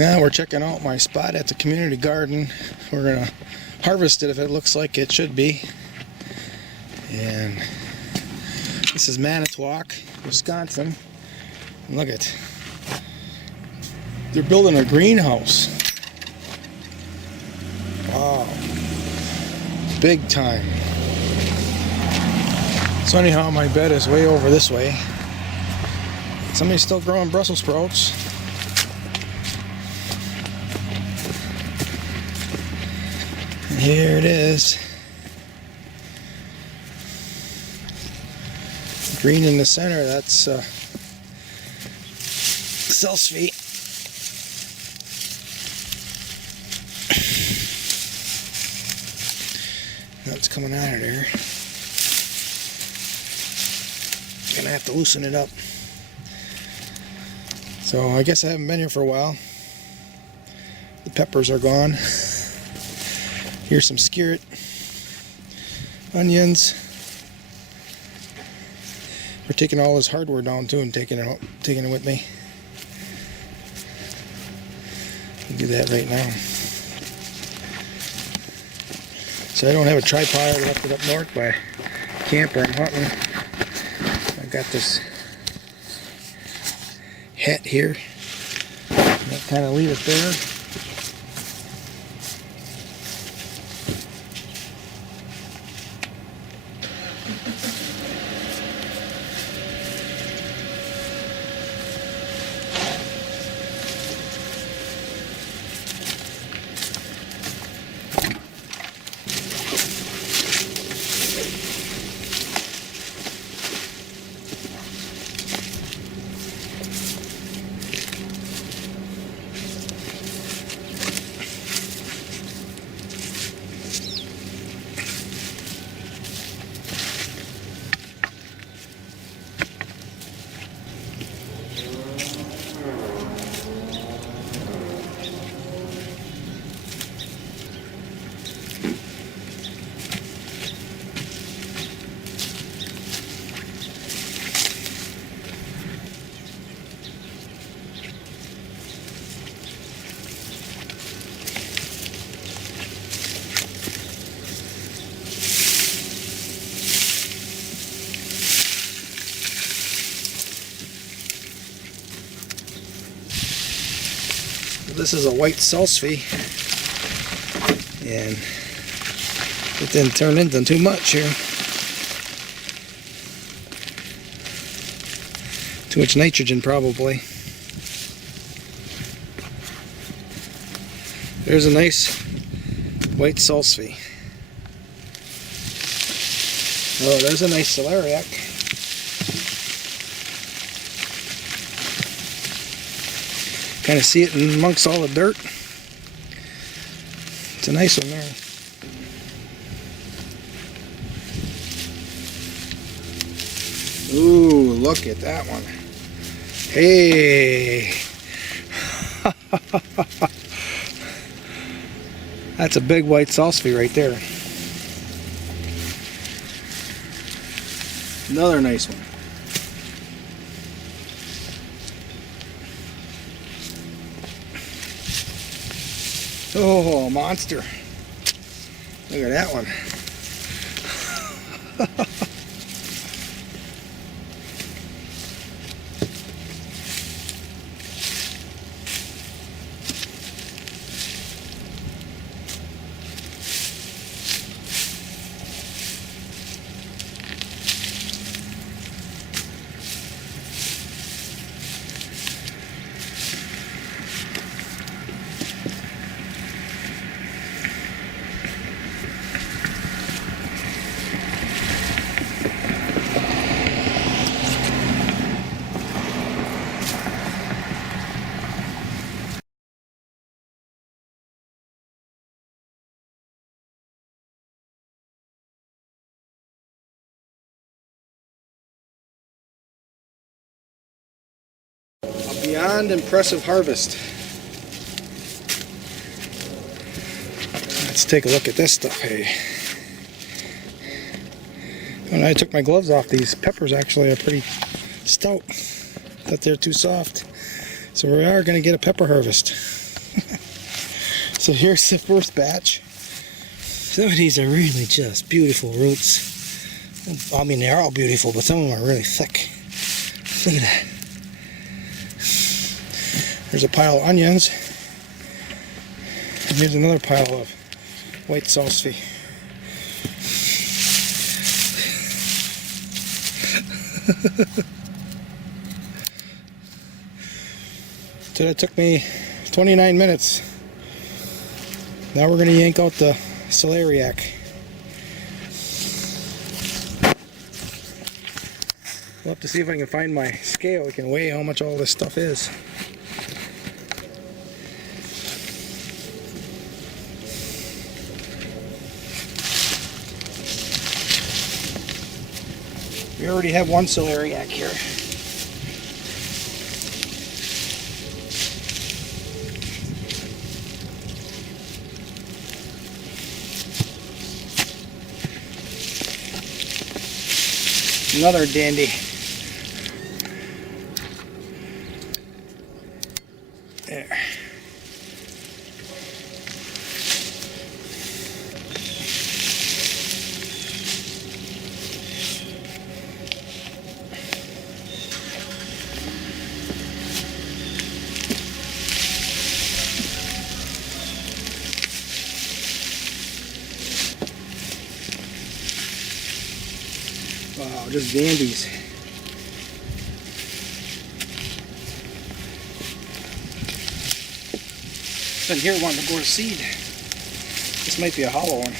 Now we're checking out my spot at the community garden. We're going to harvest it if it looks like it should be. And this is Manitowoc, Wisconsin. And look at, they're building a greenhouse. Wow, big time. So anyhow, my bed is way over this way. Somebody's still growing Brussels sprouts. And here it is. Green in the center, that's salsify. Now it's coming out of there. Gonna have to loosen it up. So I guess I haven't been here for a while. The peppers are gone. Here's some skillet, onions. We're taking all this hardware down too and taking it with me. I'll do that right now. So I don't have a tripod. I left it up north by camper. I'm hunting. I got this hat here. I'll kind of leave it there. This is a white salsify, and it didn't turn into too much here. Too much nitrogen probably. There's a nice white salsify. Oh, there's a nice celeriac. Kind of see it amongst all the dirt. It's a nice one there. Ooh, look at that one. Hey. That's a big white salsify right there. Another nice one. Oh, monster. Look at that one. Beyond impressive harvest. Let's take a look at this stuff. Hey, when I took my gloves off, these peppers actually are pretty stout. Thought they're too soft. So we are going to get a pepper harvest. So here's the first batch. Some of these are really just beautiful roots. I mean, they're all beautiful, but some of them are really thick. Look at that. There's a pile of onions. And here's another pile of white salsify. So that took me 29 minutes. Now we're going to yank out the celeriac. We'll have to see if I can find my scale. I can weigh how much all this stuff is. We already have one celeriac here. Another dandy. There. Wow, just dandies. Been here wanting to go to seed. This might be a hollow one.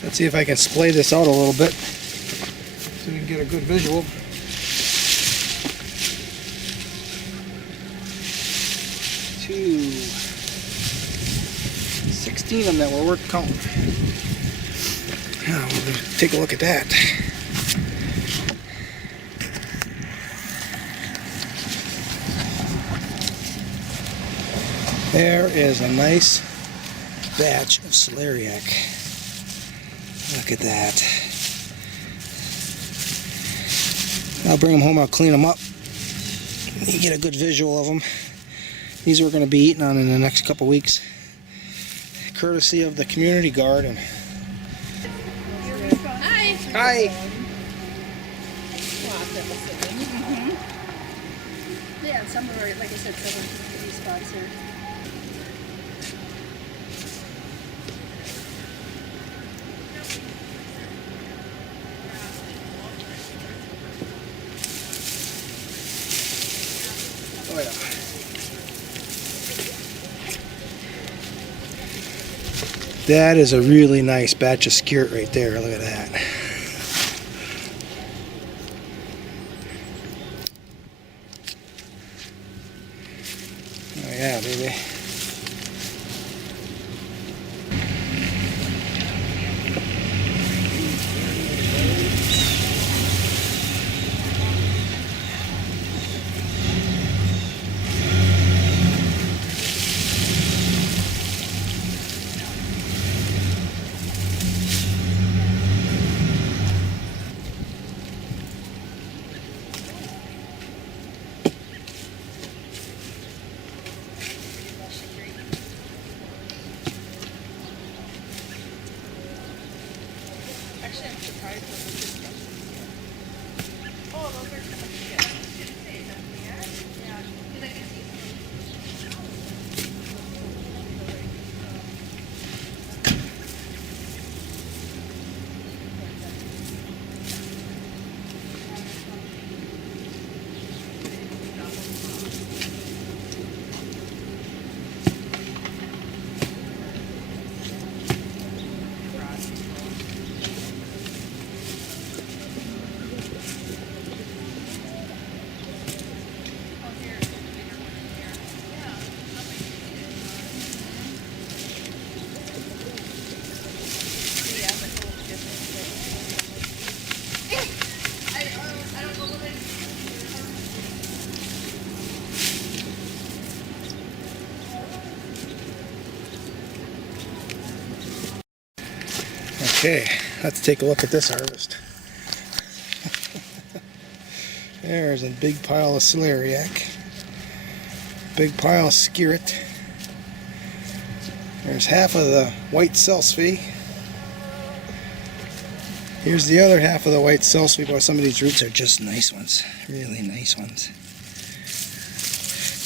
Let's see if I can splay this out a little bit so we can get a good visual. 16 of them that were worth counting. Now we're going to take a look at that. There is a nice batch of celeriac. Look at that. I'll bring them home, I'll clean them up. You get a good visual of them. These we're going to be eating on in the next couple weeks. Courtesy of the community garden. Hi. Hi. Yeah, some of our, like I said, some of these spots here. Oh yeah. That is a really nice batch of skirt right there. Look at that. Oh yeah, baby. Actually, I'm surprised with the discussion. Oh, those are kind of good. Yeah, because I can see Okay, let's take a look at this harvest. There's a big pile of celeriac. Big pile of skirret. There's half of the white salsify. Here's the other half of the white salsify. Boy, some of these roots are just nice ones. Really nice ones.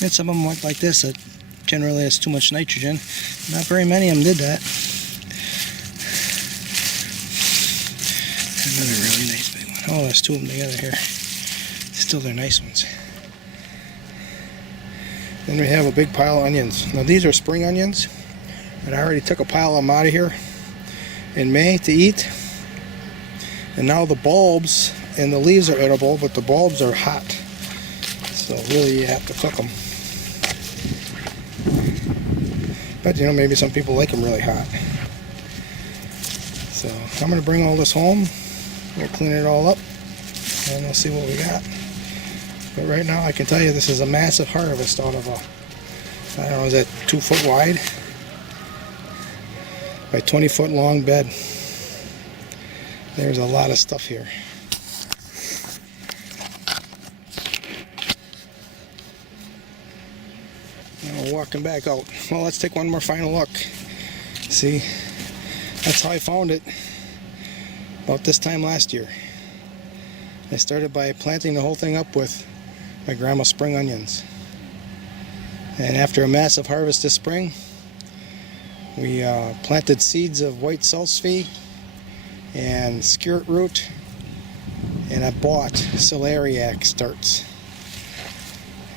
And some of them look like this. That generally has too much nitrogen. Not very many of them did that. Another really nice big one. Oh, there's two of them together here. Still, they're nice ones. Then we have a big pile of onions. Now these are spring onions, and I already took a pile of them out of here in May to eat. And now the bulbs and the leaves are edible, but the bulbs are hot. So really you have to cook them. But you know, maybe some people like them really hot. So I'm going to bring all this home. We'll clean it all up and we'll see what we got. But right now I can tell you this is a massive harvest out of a, I don't know, is that 2 foot wide by 20 foot long bed. There's a lot of stuff here. Now we're walking back out. Well, let's take one more final look. See, that's how I found it about this time last year. I started by planting the whole thing up with my grandma's spring onions. And after a massive harvest this spring, we planted seeds of white salsify and skirret root, and I bought celeriac starts.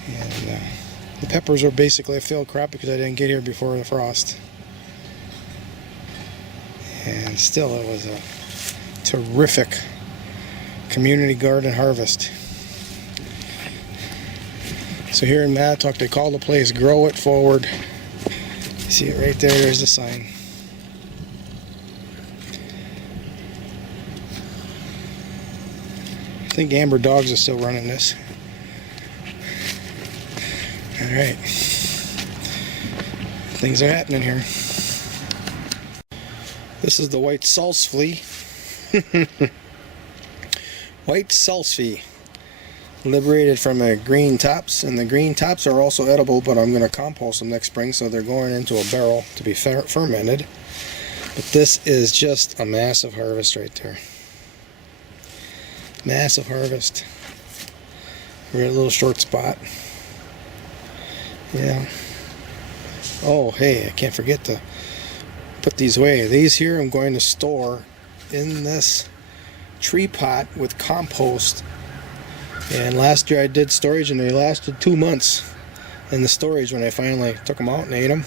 And the peppers were basically a failed crop because I didn't get here before the frost. And still, it was a terrific community garden harvest. So here in Manitowoc, they call the place Grow It Forward. You see it right there, there's the sign. I think Amber Dogs is still running this. Alright. Things are happening here. This is the white salsify. White salsify. Liberated from the green tops. And the green tops are also edible, but I'm going to compost them next spring, so they're going into a barrel to be fermented. But this is just a massive harvest right there. Massive harvest. We're at a little short spot. Yeah. Oh, hey, I can't forget to put these away. These here I'm going to store in this tree pot with compost. And last year I did storage and they lasted 2 months in the storage when I finally took them out and ate them.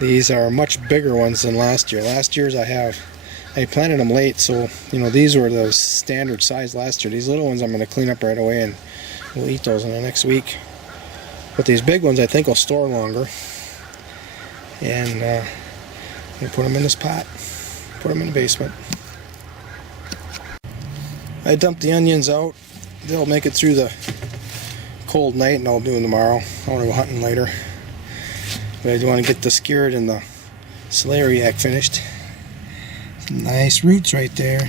These are much bigger ones than last year. Last year's I planted them late, so you know these were the standard size last year. These little ones I'm going to clean up right away and we'll eat those in the next week. But these big ones I think will store longer. And we put them in this pot. Put them in the basement. I dumped the onions out. They'll make it through the cold night and I'll do them tomorrow. I want to go hunting later. But I do want to get the skirret and the celeriac finished. Some nice roots right there.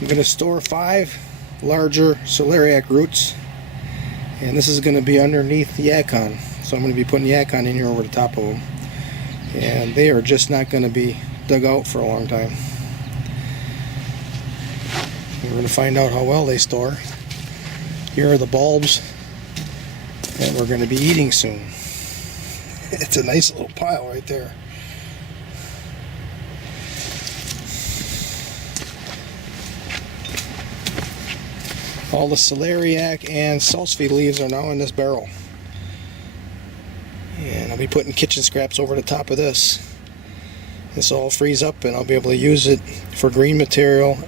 I'm going to store 5 larger celeriac roots. And this is going to be underneath the yacon. So I'm going to be putting yacon in here over the top of them. And they are just not going to be dug out for a long time. We're going to find out how well they store. Here are the bulbs that we're going to be eating soon. It's a nice little pile right there. All the celeriac and salsify leaves are now in this barrel. And I'll be putting kitchen scraps over the top of this. This will all freeze up and I'll be able to use it for green material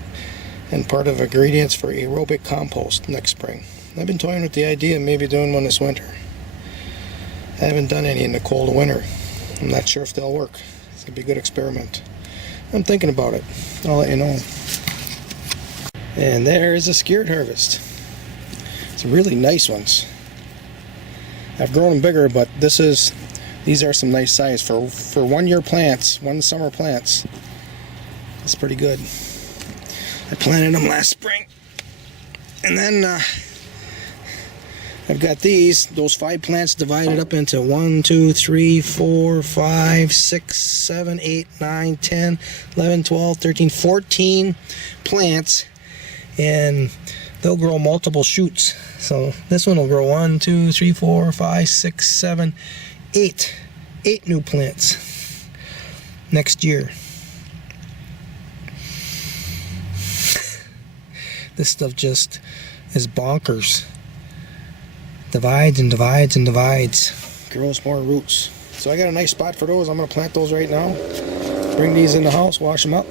and part of ingredients for aerobic compost next spring. I've been toying with the idea of maybe doing one this winter. I haven't done any in the cold winter. I'm not sure if they'll work. It's going to be a good experiment. I'm thinking about it. I'll let you know. And there is a skirret harvest. It's really nice ones. I've grown them bigger, but these are some nice size for 1 year plants, 1 summer plants. That's pretty good. I planted them last spring. And then I've got those 5 plants divided up into 1, 2, 3, 4, 5, 6, 7, 8, 9, 10, 11, 12, 13, 14 plants. And they'll grow multiple shoots. So this one will grow 1, 2, 3, 4, 5, 6, 7, 8. 8 new plants next year. This stuff just is bonkers. Divides and divides and divides. Grows more roots. So I got a nice spot for those. I'm going to plant those right now. Bring these in the house, wash them up.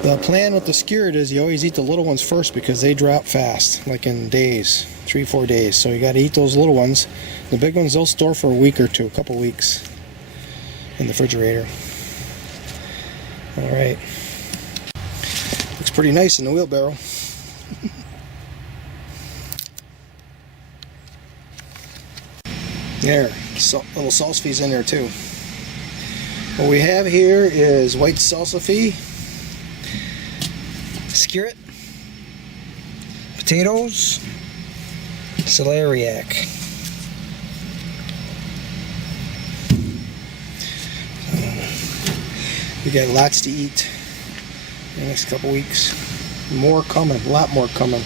The plan with the skewered is you always eat the little ones first because they drop fast, like in days, 3-4 days. So you got to eat those little ones. The big ones they'll store for a week or two, a couple weeks in the refrigerator. All right. Looks pretty nice in the wheelbarrow. There, little salsify's in there too. What we have here is white salsify, skillet, potatoes, celeriac. We got lots to eat in the next couple weeks. More coming, a lot more coming.